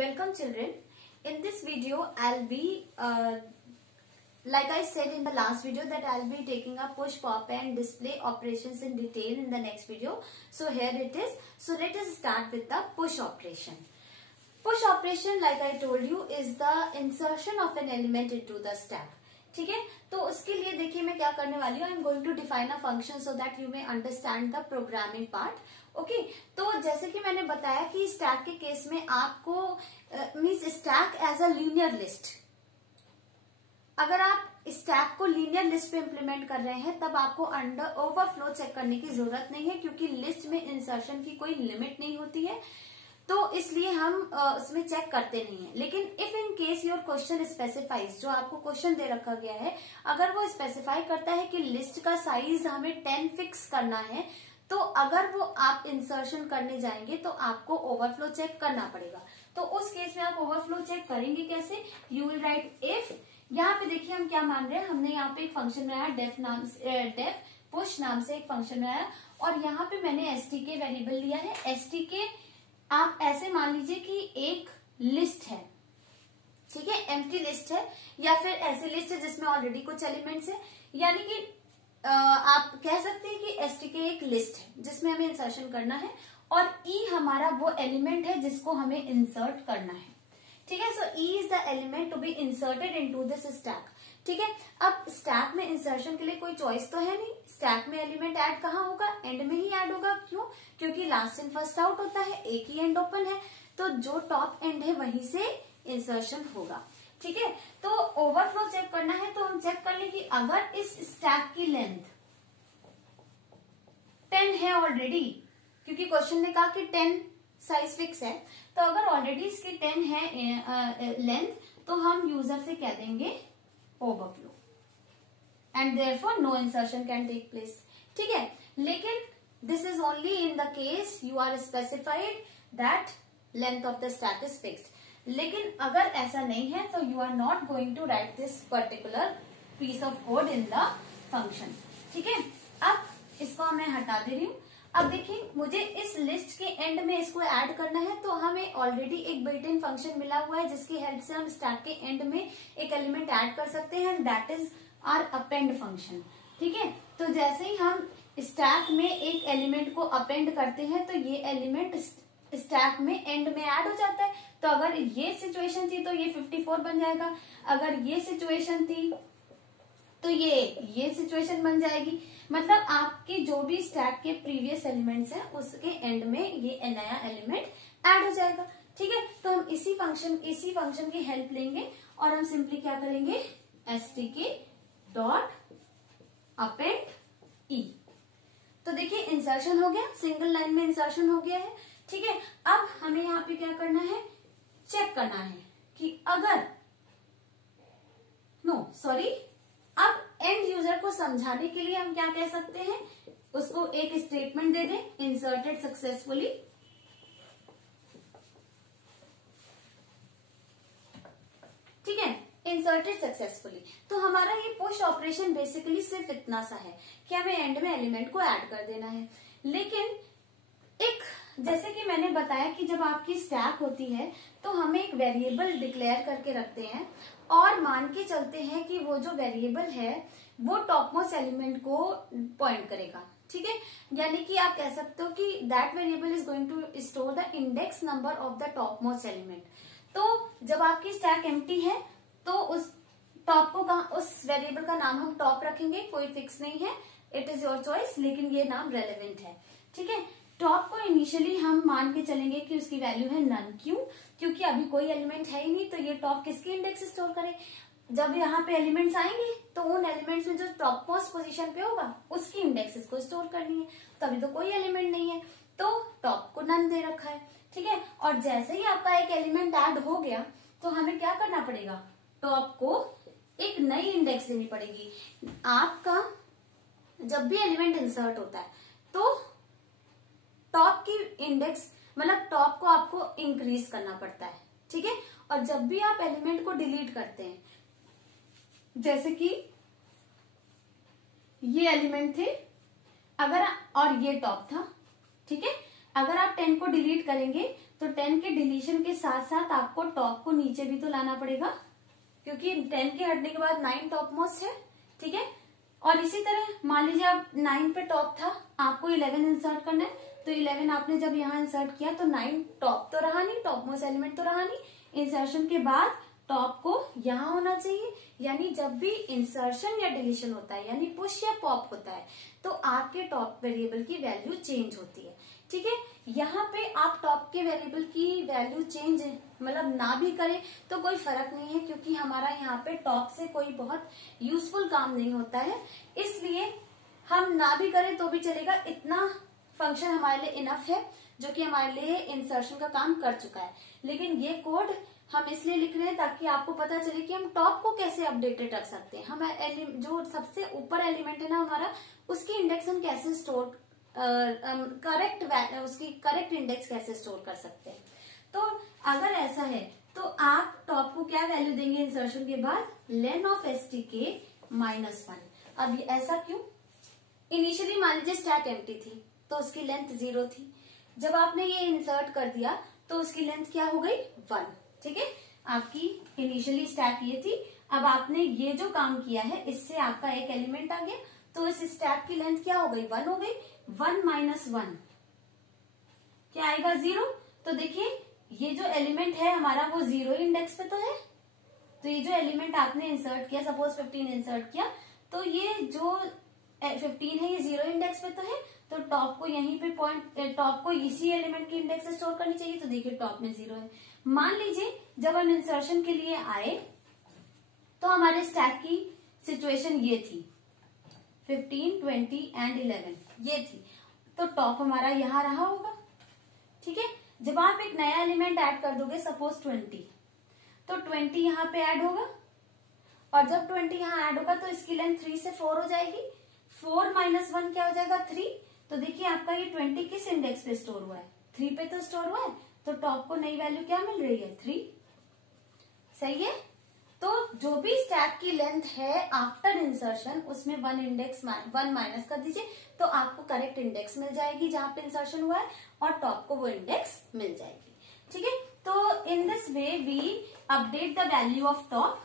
Welcome children. In this video I'll be like I said in the last video that I'll be taking up push, pop and display operations in detail in the next video. So here it is. So let us start with the push operation. Push operation, like I told you, is the insertion of an element into the stack. ठीक है, तो उसके लिए देखिए मैं क्या करने वाली हूँ. I am going to define a function so that you may understand the programming part. Okay, तो जैसे कि मैंने बताया कि स्टैक के केस में आपको means stack as a linear list, अगर आप स्टैक को लीनियर लिस्ट पे इम्प्लीमेंट कर रहे हैं तब आपको अंडर ओवरफ्लो चेक करने की जरूरत नहीं है, क्योंकि लिस्ट में इंसर्शन की कोई लिमिट नहीं होती है, तो इसलिए हम उसमें चेक करते नहीं है. लेकिन if in case your question specifies, जो आपको क्वेश्चन दे रखा गया है, अगर वो स्पेसिफाई करता है कि लिस्ट का साइज हमें 10 फिक्स करना है, तो अगर वो आप इंसर्शन करने जाएंगे तो आपको ओवरफ्लो चेक करना पड़ेगा. तो उस केस में आप ओवरफ्लो चेक करेंगे कैसे? You will write if. यहाँ पे देखिए हम क्या मान रहे हैं, हमने यहाँ पे एक फंक्शन बनाया डेफ पुश नाम से एक फंक्शन बनाया, और यहाँ पे मैंने एसटीके वेरिएबल लिया है. एसटीके आप ऐसे मान लीजिए कि एक लिस्ट है, ठीक है, एम्प्टी लिस्ट है, या फिर ऐसी लिस्ट है जिसमें ऑलरेडी कुछ एलिमेंट्स है. यानी कि आप कह सकते हैं कि एसटीके एक लिस्ट है जिसमें हमें इंसर्शन करना है, और ई हमारा वो एलिमेंट है जिसको हमें इंसर्ट करना है. ठीक है, so E is the element to be inserted into this stack. ठीक है, अब स्टैक में इंसर्शन के लिए कोई चॉइस तो है नहीं. स्टैक में एलिमेंट ऐड कहाँ होगा? एंड में ही ऐड होगा. क्यों? क्योंकि लास्ट इन फर्स्ट आउट होता है, एक ही एंड ओपन है, तो जो टॉप एंड है वहीं से इंसर्शन होगा. ठीक है, तो ओवरफ्लो चेक करना है तो हम चेक कर लें कि अगर इस स्टैक की लेंथ 10 है ऑलरेडी, क्योंकि क्वेश्चन ने कहा कि 10 साइज फिक्स है, तो अगर ऑलरेडी इसकी 10 है लेंथ, तो हम यूजर से कह देंगे overflow, and therefore no insertion can take place. ठीक है, लेकिन this is only in the case you are specified that length of the stack is fixed. लेकिन अगर ऐसा नहीं है तो you are not going to write this particular piece of code in the function. ठीक है, अब इसको मैं हटा दे रही हूं. अब देखिए मुझे इस लिस्ट के एंड में इसको ऐड करना है, तो हमें ऑलरेडी एक बिल्ट इन फंक्शन मिला हुआ है जिसकी हेल्प से हम स्टैक के एंड में एक एलिमेंट ऐड कर सकते हैं, that is our append function. ठीक है, तो जैसे ही हम स्टैक में एक एलिमेंट को अपेंड करते हैं तो ये एलिमेंट स्टैक में एंड में ऐड हो जाता है. तो अगर ये सिचुएशन थी तो ये 54 बन जाएगा, अगर ये सिचुएशन थी तो ये सिचुएशन बन जाएगी. मतलब आपके जो भी स्टैक के प्रीवियस एलिमेंट्स हैं उसके एंड में ये नया एलिमेंट ऐड हो जाएगा. ठीक है, तो हम इसी फंक्शन की हेल्प लेंगे और हम सिंपली क्या करेंगे, एसटीके डॉट अपेंड ई. तो देखिए इंसर्शन हो गया, सिंगल लाइन में इंसर्शन हो गया है. ठीक है, अब हमें यहाँ पे क्या करना है, चेक करना है कि अगर अब एंड यूजर को समझाने के लिए हम क्या कह सकते हैं, उसको एक स्टेटमेंट दे दें, इंसर्टेड सक्सेसफुली. ठीक है, इंसर्टेड सक्सेसफुली. तो हमारा ये पुश ऑपरेशन बेसिकली सिर्फ इतना सा है कि हमें एंड में एलिमेंट को ऐड कर देना है. लेकिन एक जैसे कि मैंने बताया कि जब आपकी स्टैक होती है तो हमें एक वेरिएबल डिक्लेयर करके रखते हैं और मान के चलते हैं कि वो जो वेरिएबल है वो टॉप मोस्ट एलिमेंट को पॉइंट करेगा. ठीक है, यानी कि आप कह सकते हो कि that variable is going to store the index number of the top most element. तो जब आपकी स्टैक एम्प्टी है तो उस टॉप को उस वेरिएबल का नाम हम टॉप रखेंगे, कोई फिक्स नहीं है, इट इज योर चॉइस, लेकिन ये नाम रेलेवेंट है. ठीक है, टॉप को इनिशियली हम मान के चलेंगे कि उसकी वैल्यू है नन. क्यों? क्योंकि अभी कोई एलिमेंट है ही नहीं, तो ये टॉप किसकी इंडेक्स स्टोर करे. जब यहाँ पे एलिमेंट्स आएंगे तो उन एलिमेंट्स में जो टॉप मोस्ट पोजीशन पे होगा उसकी इंडेक्स इसको स्टोर करनी है. तो अभी तो कोई एलिमेंट नहीं है तो टॉप को नन दे रखा है. ठीक है, और जैसे ही आपका एक एलिमेंट ऐड हो गया तो हमें क्या करना पड़ेगा, टॉप को एक नई इंडेक्स देनी पड़ेगी. आपका जब भी एलिमेंट इंसर्ट होता है तो टॉप की इंडेक्स मतलब टॉप को आपको इंक्रीज करना पड़ता है. ठीक है, और जब भी आप एलिमेंट को डिलीट करते हैं, जैसे कि ये एलिमेंट थे अगर, और ये टॉप था. ठीक है, अगर आप 10 को डिलीट करेंगे तो 10 के डिलीशन के साथ साथ आपको टॉप को नीचे भी तो लाना पड़ेगा, क्योंकि 10 के हटने के बाद 9 टॉप मोस्ट है, ठीक है। और इसी तरह मान लीजिए आप 9 पे टॉप था, आपको 11 इंसर्ट करना है, तो 11 आपने जब यहाँ इंसर्ट किया तो 9 टॉप तो रहा नहीं, टॉप मोस्ट एलिमेंट तो रहा नहीं। इंसर्शन के बाद टॉप को यहाँ होना चाहिए, यानी जब भी इंसर्शन या डिलीशन होता है, यानी पुश या पॉप होता है, तो आपके टॉप वेरिएबल की वैल्यू चेंज होती है, ठीक है। यहाँ पे आप टॉप के वेरिएबल की वैल्यू चेंज मतलब ना भी करें तो कोई फर्क नहीं है, क्योंकि हमारा यहाँ पे टॉप से कोई बहुत यूजफुल काम नहीं होता है, इसलिए हम ना भी करें तो भी चलेगा। इतना फंक्शन हमारे लिए इनफ है, जो कि हमारे लिए इंसर्शन का काम कर चुका है। लेकिन ये कोड हम इसलिए लिख रहे हैं ताकि आपको पता चले कि हम टॉप को कैसे अपडेटेड रख सकते हैं। हम जो सबसे ऊपर एलिमेंट है ना हमारा, उसकी इंडेक्स हम कैसे स्टोर उसकी करेक्ट इंडेक्स कैसे स्टोर कर सकते हैं। तो अगर ऐसा है तो आप टॉप को क्या वैल्यू देंगे इंसर्शन के बाद, लेन ऑफ stk -1। अब ऐसा क्यों? इनिशियली मान लीजिए स्टैक एम्प्टी थी तो उसकी लेंथ 0 थी, जब आपने ये इंसर्ट कर दिया तो उसकी लेंथ क्या हो गई 1, ठीक है। आपकी इनिशियली स्टैक ये थी, अब आपने ये जो काम किया है इससे आपका एक एलिमेंट आ गया, तो इस स्टैक की लेंथ क्या हो गई 1 हो गई। 1 - 1 क्या आएगा 0। तो देखिए ये जो एलिमेंट है हमारा वो 0 इंडेक्स पे तो है, तो ये जो एलिमेंट आपने इंसर्ट किया, सपोज 15 इंसर्ट किया, तो ये जो 15 है ये 0 इंडेक्स पे तो है, तो टॉप को यहीं पे टॉप को इसी एलिमेंट की इंडेक्स से स्टोर करनी चाहिए, तो देखिए टॉप में 0 है। मान लीजिए जब हम इंसर्शन के लिए आए तो हमारे स्टैक की सिचुएशन ये थी 15, 20 एंड 11 ये थी, तो टॉप हमारा यहाँ रहा होगा, ठीक है। जब आप एक नया एलिमेंट ऐड कर दोगे सपोज 20, तो 20 यहाँ पे ऐड होगा, और जब 20 यहाँ ऐड होगा तो इसकी लेंथ 3 से 4 हो जाएगी। 4 - 1 क्या हो जाएगा 3। तो देखिए आपका ये 20 किस इंडेक्स पे स्टोर हुआ है, 3 पे तो स्टोर हुआ है, तो टॉप को नई वैल्यू क्या मिल रही है 3, सही है। तो जो भी स्टैक की लेंथ है आफ्टर इंसर्शन उसमें 1 माइनस कर दीजिए, तो आपको करेक्ट इंडेक्स मिल जाएगी जहां पे इंसर्शन हुआ है, और टॉप को वो इंडेक्स मिल जाएगी, ठीक है। तो in this way we update the value of top,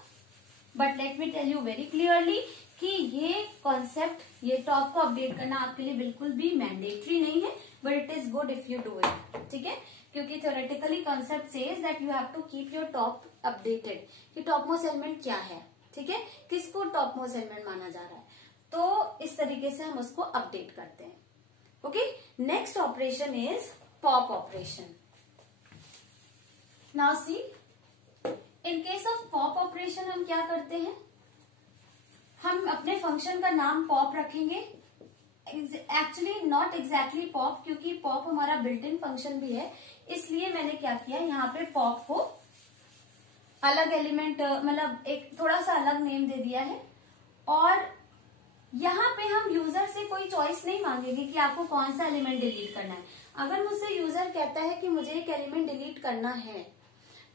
but let me tell you very clearly कि ये कॉन्सेप्ट, ये टॉप को अपडेट करना आपके लिए बिल्कुल भी मैंडेटरी नहीं है, but it is good if you do it, ठीक है। क्योंकि theoretically concept says that you have to keep your top updated कि टॉप मोस्ट एलिमेंट क्या है, ठीक है, किसको टॉप मोस्ट एलिमेंट माना जा रहा है, तो इस तरीके से हम उसको अपडेट करते हैं। Okay, next operation is pop operation. Now see, in case of pop operation हम क्या करते हैं, हम अपने फंक्शन का नाम पॉप रखेंगे, एक्चुअली नॉट एग्जैक्टली पॉप, क्योंकि पॉप हमारा बिल्ट इन फंक्शन भी है, इसलिए मैंने क्या किया यहाँ पे पॉप को अलग एलिमेंट मतलब एक थोड़ा सा अलग नेम दे दिया है, और यहाँ पे हम यूजर से कोई चॉइस नहीं मांगेंगे कि आपको कौन सा एलिमेंट डिलीट करना है। अगर मुझसे यूजर कहता है कि मुझे एक एलिमेंट डिलीट करना है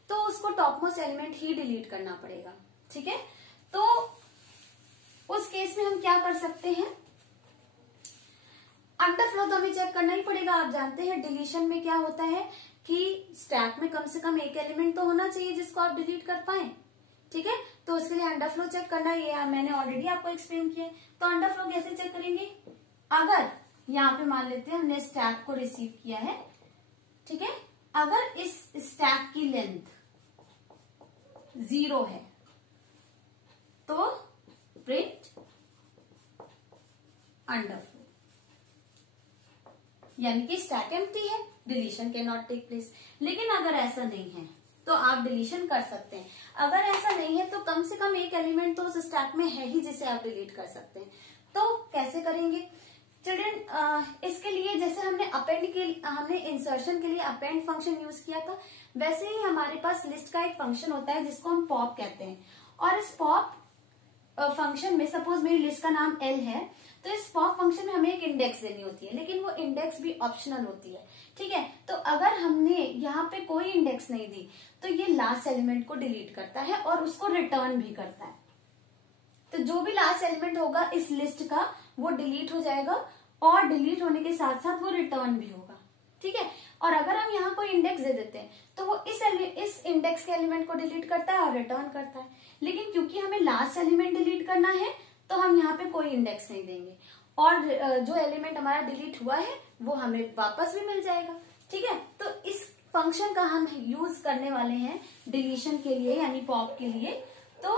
तो उसको टॉप मोस्ट एलिमेंट ही डिलीट करना पड़ेगा, ठीक है। तो उस केस में हम क्या कर सकते हैं, अंडरफ्लो तो हमें चेक करना ही पड़ेगा। आप जानते हैं डिलीशन में क्या होता है कि स्टैक में कम से कम एक एलिमेंट तो होना चाहिए जिसको आप डिलीट कर पाए, ठीक है। तो उसके लिए अंडरफ्लो चेक करना, ये मैंने ऑलरेडी आपको एक्सप्लेन किया है। तो अंडरफ्लो कैसे चेक करेंगे, अगर यहाँ पे मान लेते हैं हमने स्टैक को रिसीव किया है, ठीक है, अगर इस स्टैक की लेंथ 0 है तो प्रिंट अंडरफ्लो, यानी कि स्टैक एम्प्टी है, deletion can not take place. लेकिन अगर ऐसा नहीं है तो आप डिलीशन कर सकते हैं। अगर ऐसा नहीं है तो कम से कम एक एलिमेंट तो उस स्टैक में है ही जिसे आप डिलीट कर सकते हैं। तो कैसे करेंगे चिल्ड्रन, इसके लिए जैसे हमने इंसर्शन के लिए अपेंड फंक्शन यूज किया था, वैसे ही हमारे पास लिस्ट का एक फंक्शन होता है जिसको हम पॉप कहते हैं, और इस पॉप फंक्शन में सपोज मेरी लिस्ट का नाम L है, तो इस पॉप फंक्शन में हमें एक इंडेक्स देनी होती है, लेकिन वो इंडेक्स भी ऑप्शनल होती है, ठीक है। तो अगर हमने यहाँ पे कोई इंडेक्स नहीं दी तो ये लास्ट एलिमेंट को डिलीट करता है और उसको रिटर्न भी करता है। तो जो भी लास्ट एलिमेंट होगा इस लिस्ट का वो डिलीट हो जाएगा, और डिलीट होने के साथ साथ वो रिटर्न भी होगा, ठीक है। और अगर हम यहाँ कोई इंडेक्स दे देते हैं तो वो इस इंडेक्स के एलिमेंट को डिलीट करता है और रिटर्न करता है। लेकिन क्योंकि हमें लास्ट एलिमेंट डिलीट करना है तो हम यहाँ पे कोई इंडेक्स नहीं देंगे और जो एलिमेंट हमारा डिलीट हुआ है वो हमें वापस भी मिल जाएगा। ठीक है, तो इस फंक्शन का हम यूज करने वाले हैं डिलीशन के लिए यानी पॉप के लिए। तो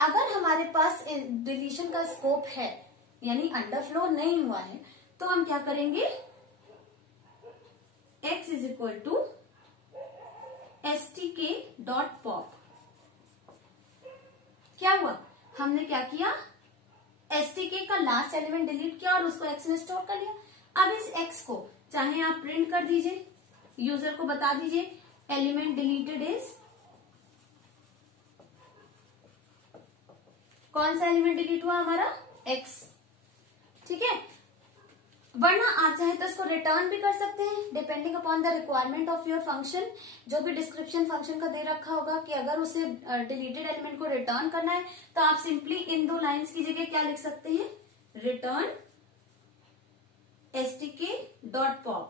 अगर हमारे पास डिलीशन का स्कोप है यानी अंडरफ्लो नहीं हुआ है तो हम क्या करेंगे, x is equal to stk.pop। क्या हुआ, हमने क्या किया, stk का लास्ट एलिमेंट डिलीट किया और उसको x में स्टोर कर लिया। अब इस x को चाहे आप प्रिंट कर दीजिए, यूजर को बता दीजिए एलिमेंट डिलीटेड इज, कौन सा एलिमेंट डिलीट हुआ हमारा, x। ठीक है, वरना आप चाहे तो इसको रिटर्न भी कर सकते हैं depending upon the requirement of your function. जो भी डिस्क्रिप्शन फंक्शन का दे रखा होगा कि अगर उसे डिलीटेड एलिमेंट को रिटर्न करना है तो आप सिंपली इन दो लाइंस की जगह क्या लिख सकते हैं, रिटर्न stk.pop।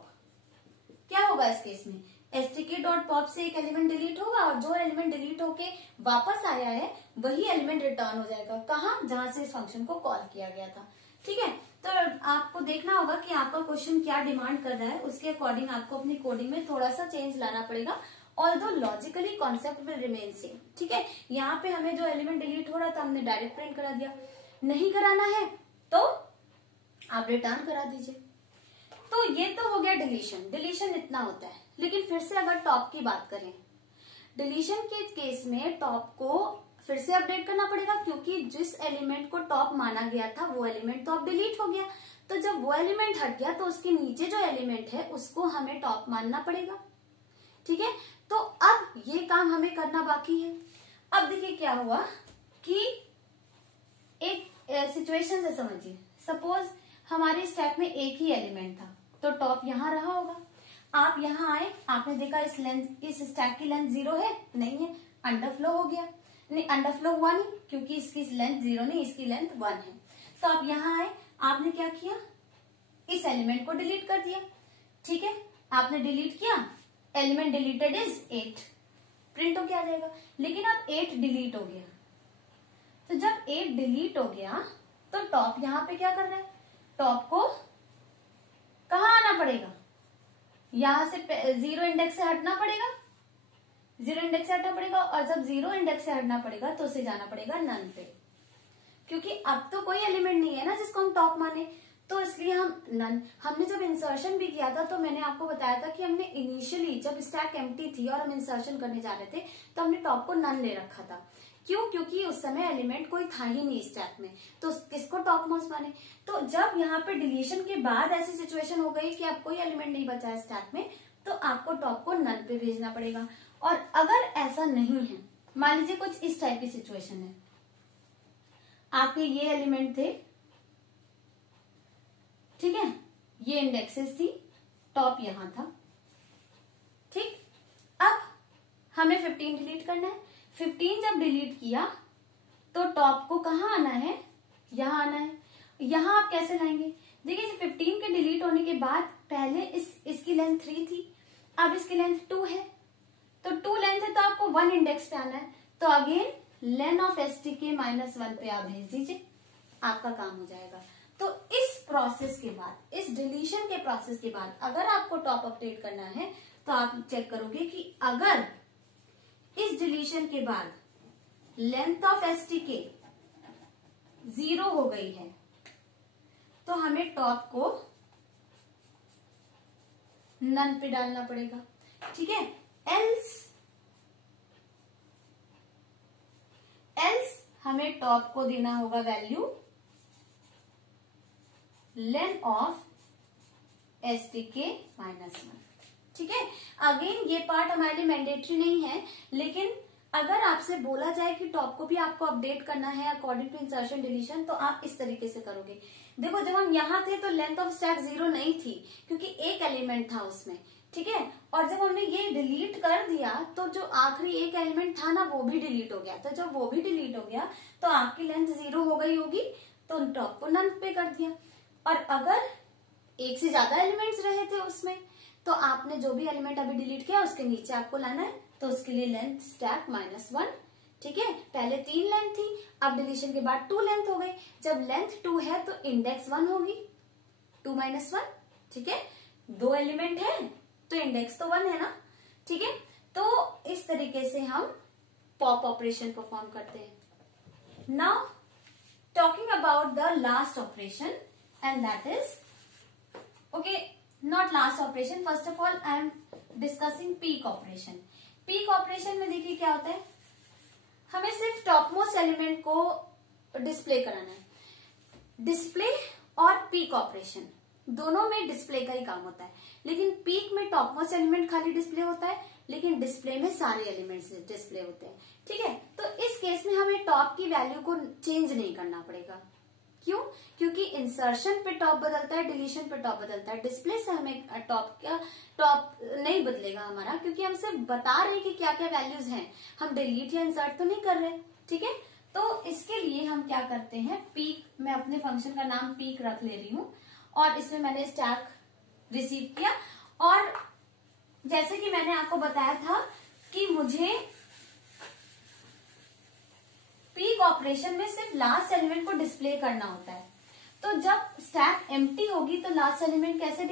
क्या होगा इस केस में, stk.pop से एक एलिमेंट डिलीट होगा और जो एलिमेंट डिलीट होके वापस आया है वही एलिमेंट रिटर्न हो जाएगा, कहाँ, जहां से इस फंक्शन को कॉल किया गया था। ठीक है, तो आपको देखना होगा कि आपका क्वेश्चन क्या डिमांड कर रहा है, उसके अकॉर्डिंग आपको अपनी कोडिंग में थोड़ा सा चेंज लाना पड़ेगा। Although logically concept will remain same. ठीक है, यहाँ पे हमें जो एलिमेंट डिलीट हो रहा था हमने डायरेक्ट प्रिंट करा दिया, नहीं कराना है तो आप रिटर्न करा दीजिए। तो ये तो हो गया डिलीशन, डिलीशन इतना होता है। लेकिन फिर से अगर टॉप की बात करें, डिलीशन के केस में टॉप को फिर से अपडेट करना पड़ेगा क्योंकि जिस एलिमेंट को टॉप माना गया था वो एलिमेंट तो अब डिलीट हो गया। तो जब वो एलिमेंट हट गया तो उसके नीचे जो एलिमेंट है उसको हमें टॉप मानना पड़ेगा। ठीक है, तो अब ये काम हमें करना बाकी है। अब देखिए क्या हुआ कि एक सिचुएशन से समझिए, सपोज हमारे स्टैक में एक ही एलिमेंट था तो टॉप यहां रहा होगा। आप यहां आए, आपने देखा इस स्टैक की लेंथ 0 है, नहीं है, अंडरफ्लो हो गया, नहीं अंडरफ्लो हुआ नहीं क्योंकि इसकी लेंथ 0 नहीं, इसकी लेंथ 1 है। तो आप यहां आए, आपने क्या किया, इस एलिमेंट को डिलीट कर दिया। ठीक है, आपने डिलीट किया, एलिमेंट डिलीटेड इज 8, प्रिंट होके आ जाएगा। लेकिन अब 8 डिलीट हो गया, तो जब 8 डिलीट हो गया तो टॉप यहां पे क्या कर रहा है, टॉप को कहाँ आना पड़ेगा, यहां से 0 इंडेक्स से हटना पड़ेगा, 0 इंडेक्स से हटना पड़ेगा। और जब 0 इंडेक्स से हटना पड़ेगा तो उसे जाना पड़ेगा नन पे, क्योंकि अब तो कोई एलिमेंट नहीं है ना जिसको हम टॉप माने, तो इसलिए हम नन। हमने जब इंसर्शन भी किया था तो मैंने आपको बताया था कि हमने इनिशियली जब स्टैक एम्प्टी थी और हम इंसर्शन करने जा रहे थे तो हमने टॉप को नन ले रखा था। क्यों, क्योंकि उस समय एलिमेंट कोई था ही नहीं स्टैक में, तो किसको टॉप मोस्ट माने। तो जब यहाँ पे डिलीशन के बाद ऐसी सिचुएशन हो गई कि अब कोई एलिमेंट नहीं बचा है स्टैक में, तो आपको टॉप को नन पे भेजना पड़ेगा। और अगर ऐसा नहीं है, मान लीजिए कुछ इस टाइप की सिचुएशन है, आपके ये एलिमेंट थे, ठीक है, ये इंडेक्सेस थी, टॉप यहां था, ठीक। अब हमें 15 डिलीट करना है। 15 जब डिलीट किया तो टॉप को कहाँ आना है, यहां आना है। यहां आप कैसे लाएंगे, देखिए 15 के डिलीट होने के बाद पहले इसकी लेंथ 3 थी, अब इसकी लेंथ 2 है, तो 2 लेंथ है तो आपको 1 इंडेक्स पे आना है। तो अगेन लेन ऑफ stk -1 पे आप भेज दीजिए, आपका काम हो जाएगा। तो इस प्रोसेस के बाद, इस डिलीशन के प्रोसेस के बाद अगर आपको टॉप अपडेट करना है तो आप चेक करोगे कि अगर इस डिलीशन के बाद लेंथ ऑफ stk 0 हो गई है तो हमें टॉप को नन पे डालना पड़ेगा, ठीक है। एल्स हमें टॉप को देना होगा वैल्यू लेन ऑफ stk -1, ठीक है। अगेन ये पार्ट हमारे लिए मैंडेटरी नहीं है, लेकिन अगर आपसे बोला जाए कि टॉप को भी आपको अपडेट करना है अकॉर्डिंग टू इंसर्शन डिलीशन, तो आप इस तरीके से करोगे। देखो जब हम यहाँ थे तो लेंथ ऑफ स्टैक 0 नहीं थी क्योंकि एक एलिमेंट था उसमें, ठीक है। और जब हमने ये डिलीट कर दिया तो जो आखिरी एक एलिमेंट था ना वो भी डिलीट हो गया। तो जब वो भी डिलीट हो गया तो आपकी लेंथ 0 हो गई होगी, तो टॉप को नन पे कर दिया। और अगर एक से ज्यादा एलिमेंट्स रहे थे उसमें तो आपने जो भी एलिमेंट अभी डिलीट किया उसके नीचे आपको लाना है, तो उसके लिए लेंथ स्टैक -1। ठीक है, पहले 3 लेंथ थी, अब डिलीशन के बाद 2 लेंथ हो गई। जब लेंथ 2 है तो इंडेक्स 1 होगी, 2 - 1। ठीक है, 2 एलिमेंट है तो इंडेक्स तो 1 है ना। ठीक है, तो इस तरीके से हम पॉप ऑपरेशन परफॉर्म करते हैं। Now talking about the last operation and that is okay, not last operation, first of all I am discussing peak operation. Peak operation में देखिए क्या होता है, हमें सिर्फ टॉप मोस्ट एलिमेंट को डिस्प्ले कराना है। डिस्प्ले और पीक ऑपरेशन दोनों में डिस्प्ले का ही काम होता है, लेकिन पीक में टॉप मोस्ट एलिमेंट खाली डिस्प्ले होता है, लेकिन डिस्प्ले में सारे एलिमेंट्स डिस्प्ले होते हैं। ठीक है, तो इस केस में हमें टॉप की वैल्यू को चेंज नहीं करना पड़ेगा। क्यों? क्योंकि इंसर्शन पे टॉप बदलता है, डिलीशन पे टॉप बदलता है। डिस्प्ले से हमें टॉप नहीं बदलेगा हमारा, क्योंकि हम सिर्फ बता रहे हैं कि क्या क्या वैल्यूज हैं, हम डिलीट या इंसर्ट तो नहीं कर रहे। ठीक है, तो इसके लिए हम क्या करते हैं, पीक, मैं अपने फंक्शन का नाम पीक रख ले रही हूँ और इसमें मैंने स्टैक रिसीव किया। और जैसे कि मैंने आपको बताया था कि मुझे पीक ऑपरेशन में सिर्फ लास्ट एलिमेंट को डिस्प्ले करना होता है। तो जब स्टैक एम्प्टी होगी तो लास्ट एलिमेंट कैसे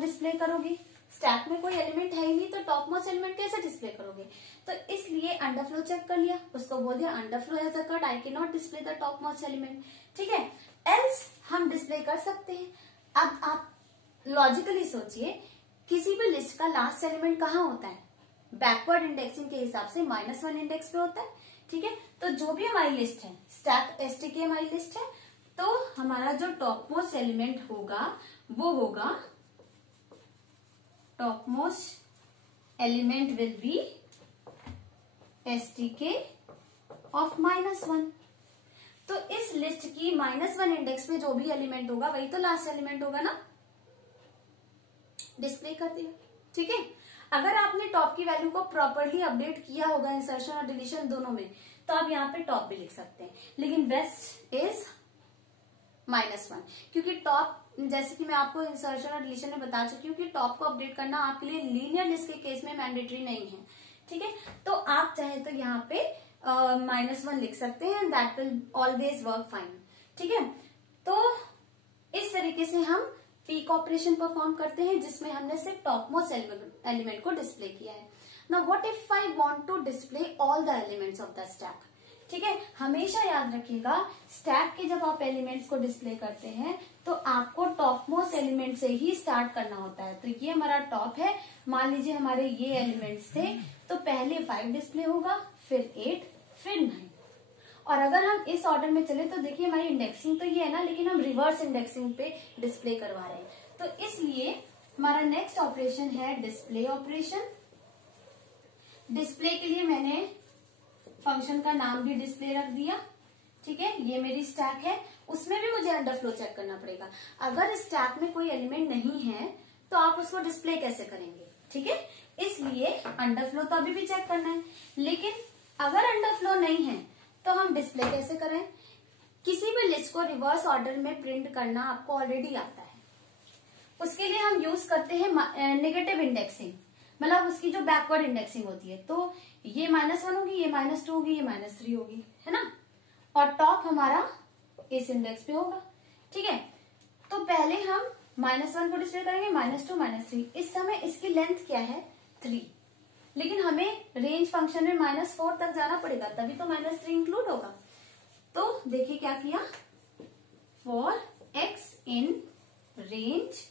डिस्प्ले करोगे? स्टैक में कोई एलिमेंट है ही नहीं, तो टॉप मोस्ट एलिमेंट कैसे डिस्प्ले करोगे? तो इसलिए अंडरफ्लो चेक कर लिया, उसको बोल दिया underflow has occurred, I can not display the top most element. ठीक है, एल्स हम डिस्प्ले कर सकते हैं। अब आप लॉजिकली सोचिए, किसी भी लिस्ट का लास्ट एलिमेंट कहाँ होता है? बैकवर्ड इंडेक्सिंग के हिसाब से -1 इंडेक्स पे होता है। ठीक है, तो जो भी हमारी लिस्ट है, स्टैक एसटीके हमारी लिस्ट है, तो हमारा जो टॉप मोस्ट एलिमेंट होगा वो होगा, top most element will be STK of -1। तो इस लिस्ट की -1 इंडेक्स पे जो भी एलिमेंट होगा वही तो लास्ट एलिमेंट होगा ना, डिस्प्ले कर दिया। ठीक है, अगर आपने टॉप की वैल्यू को प्रॉपरली अपडेट किया होगा इंसर्शन और डिलीशन दोनों में, तो आप यहाँ पे टॉप भी लिख सकते हैं, लेकिन बेस्ट इज -1, क्योंकि टॉप, जैसे कि मैं आपको इंसर्शन और डिलीशन में बता चुकी हूँ कि टॉप को अपडेट करना आपके लिए लीनियर लिस्ट के केस में मैंडेटरी नहीं है। ठीक है, तो आप चाहे तो यहाँ पे -1 लिख सकते हैं, that will always work fine. ठीक है, तो इस तरीके से हम पीक ऑपरेशन परफॉर्म करते हैं, जिसमें हमने सिर्फ टॉप मोस्ट एलिमेंट को डिस्प्ले किया है। Now what if I want to display all the elements of the stack? ठीक है, हमेशा याद रखिएगा, स्टैक के जब आप एलिमेंट्स को डिस्प्ले करते हैं तो आपको टॉप मोस्ट एलिमेंट से ही स्टार्ट करना होता है। तो ये हमारा टॉप है, मान लीजिए हमारे ये एलिमेंट्स थे, तो पहले 5 डिस्प्ले होगा, फिर 8, फिर 9। और अगर हम इस ऑर्डर में चले तो देखिए हमारी इंडेक्सिंग तो ये है ना, लेकिन हम रिवर्स इंडेक्सिंग पे डिस्प्ले करवा रहे हैं। तो इसलिए हमारा नेक्स्ट ऑपरेशन है डिस्प्ले ऑपरेशन। डिस्प्ले के लिए मैंने फंक्शन का नाम भी डिस्प्ले रख दिया। ठीक है, ये मेरी स्टैक है, उसमें भी मुझे अंडरफ्लो चेक करना पड़ेगा। अगर स्टैक में कोई एलिमेंट नहीं है तो आप उसको डिस्प्ले कैसे करेंगे? ठीक है, इसलिए अंडरफ्लो तो अभी भी चेक करना है, लेकिन अगर अंडरफ्लो नहीं है तो हम डिस्प्ले कैसे करें? किसी भी लिस्ट को रिवर्स ऑर्डर में प्रिंट करना आपको ऑलरेडी आता है। उसके लिए हम यूज करते हैं नेगेटिव इंडेक्सिंग, मतलब उसकी जो बैकवर्ड इंडेक्सिंग होती है। तो ये -1 होगी, ये -2 होगी, ये -3 होगी, है ना, और टॉप हमारा इस इंडेक्स पे होगा। ठीक है, तो पहले हम -1 को डिस्प्ले करेंगे, -2, -3। इस समय इसकी लेंथ क्या है? 3, लेकिन हमें रेंज फंक्शन में -4 तक जाना पड़ेगा, तभी तो -3 इंक्लूड होगा। तो देखिए क्या किया, फॉर x इन रेंज,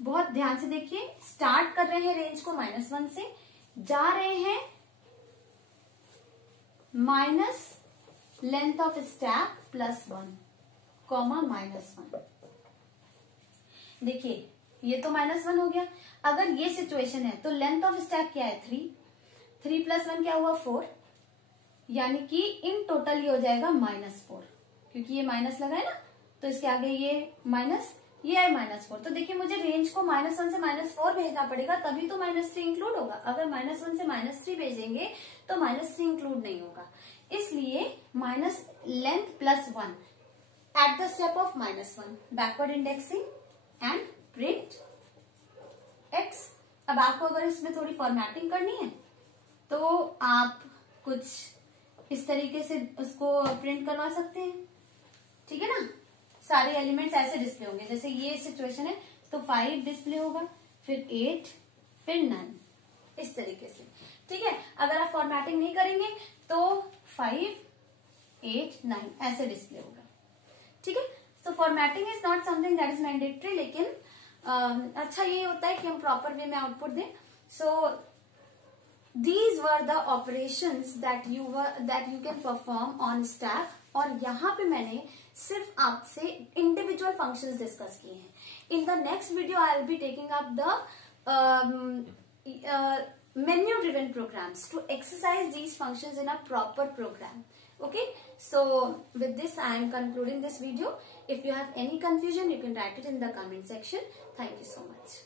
बहुत ध्यान से देखिए, स्टार्ट कर रहे हैं रेंज को -1 से, जा रहे हैं माइनस लेंथ ऑफ स्टैक +1, -1। देखिए ये तो -1 हो गया। अगर ये सिचुएशन है तो लेंथ ऑफ स्टैक क्या है? 3 + 1 क्या हुआ? 4, यानी कि इन टोटल ये हो जाएगा -4, क्योंकि ये माइनस लगा है ना, तो इसके आगे ये माइनस, ये है -4। तो देखिए मुझे रेंज को -1 से -4 भेजना पड़ेगा, तभी तो -3 इंक्लूड होगा। अगर -1 से -3 भेजेंगे तो -3 इंक्लूड नहीं होगा। इसलिए minus length +1 at the step of -1, backward indexing and print x। अब आपको अगर इसमें थोड़ी फॉर्मेटिंग करनी है तो आप कुछ इस तरीके से उसको प्रिंट करवा सकते हैं, ठीक है ना। सारे एलिमेंट्स ऐसे डिस्प्ले होंगे, जैसे ये सिचुएशन है तो 5 डिस्प्ले होगा, फिर 8, फिर 9, इस तरीके से, ठीक है। अगर आप फॉर्मेटिंग नहीं करेंगे तो 5, 8, 9 ऐसे डिस्प्ले होगा, ठीक है। तो formatting is not something that is mandatory, लेकिन अच्छा ये होता है कि हम प्रॉपर वे में आउटपुट दें। So these were the operations that you can perform on stack. और यहाँ पे मैंने सिर्फ आपसे इंडिविजुअल फंक्शंस डिस्कस किए हैं। In the next video I will be taking up the menu driven programs to exercise these functions in a proper program. Okay, so with this I am concluding this video. If you have any confusion, you can write it in the comment section. Thank you so much.